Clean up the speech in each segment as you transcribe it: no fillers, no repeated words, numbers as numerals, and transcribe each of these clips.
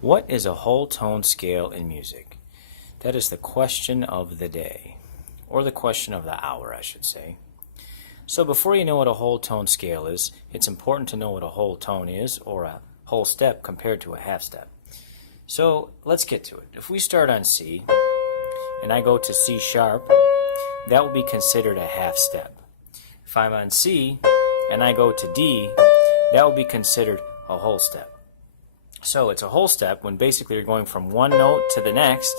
What is a whole tone scale in music? That is the question of the day, or the question of the hour, I should say. So before you know what a whole tone scale is, it's important to know what a whole tone is, or a whole step compared to a half step. So let's get to it. If we start on C, and I go to C sharp, that will be considered a half step. If I'm on C, and I go to D, that will be considered a whole step. So it's a whole step when basically you're going from one note to the next,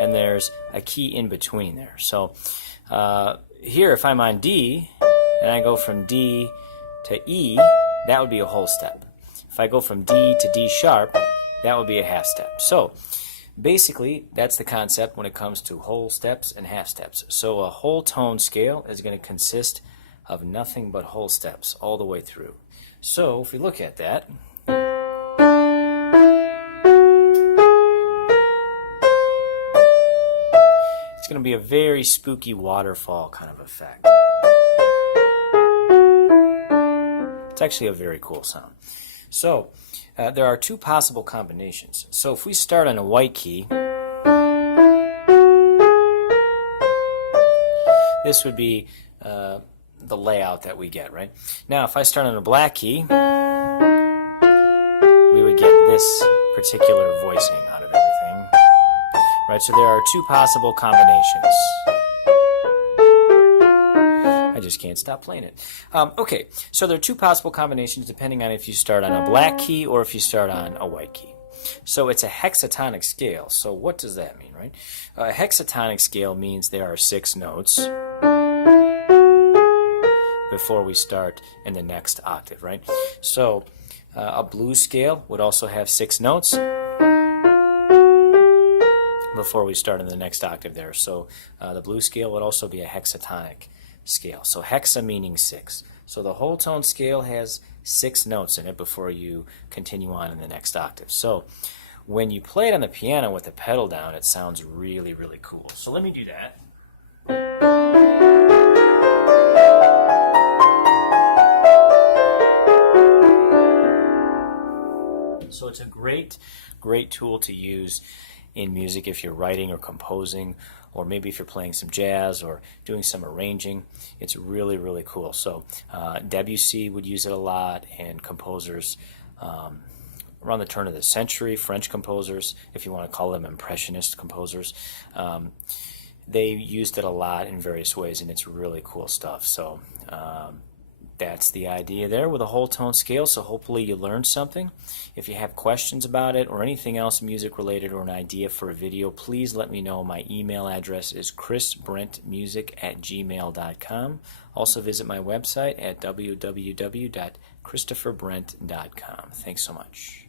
and there's a key in between there. So here, if I'm on D, and I go from D to E, that would be a whole step. If I go from D to D sharp, that would be a half step. So basically, that's the concept when it comes to whole steps and half steps. So a whole tone scale is going to consist of nothing but whole steps all the way through. So if we look at that, it's going to be a very spooky waterfall kind of effect. It's actually a very cool sound. So there are two possible combinations. So if we start on a white key, this would be the layout that we get, right? Now if I start on a black key, we would get this particular voicing out of everything. Right, so there are two possible combinations. I just can't stop playing it. Okay, so there are two possible combinations depending on if you start on a black key or if you start on a white key. So it's a hexatonic scale. So what does that mean, right? A hexatonic scale means there are 6 notes before we start in the next octave, right? So a blues scale would also have 6 notes before we start in the next octave there. So the blues scale would also be a hexatonic scale. So hexa meaning 6. So the whole tone scale has 6 notes in it before you continue on in the next octave. So when you play it on the piano with the pedal down, it sounds really, really cool. So let me do that. So it's a great tool to use in music if you're writing or composing, or maybe if you're playing some jazz or doing some arranging. It's really, really cool. So Debussy would use it a lot, and composers around the turn of the century, French composers, if you want to call them Impressionist composers, they used it a lot in various ways, and it's really cool stuff. So that's the idea there with a whole tone scale. So hopefully you learned something. If you have questions about it or anything else music related or an idea for a video, please let me know. My email address is chrisbrentmusic@gmail.com. Also visit my website at www.christopherbrent.com. Thanks so much.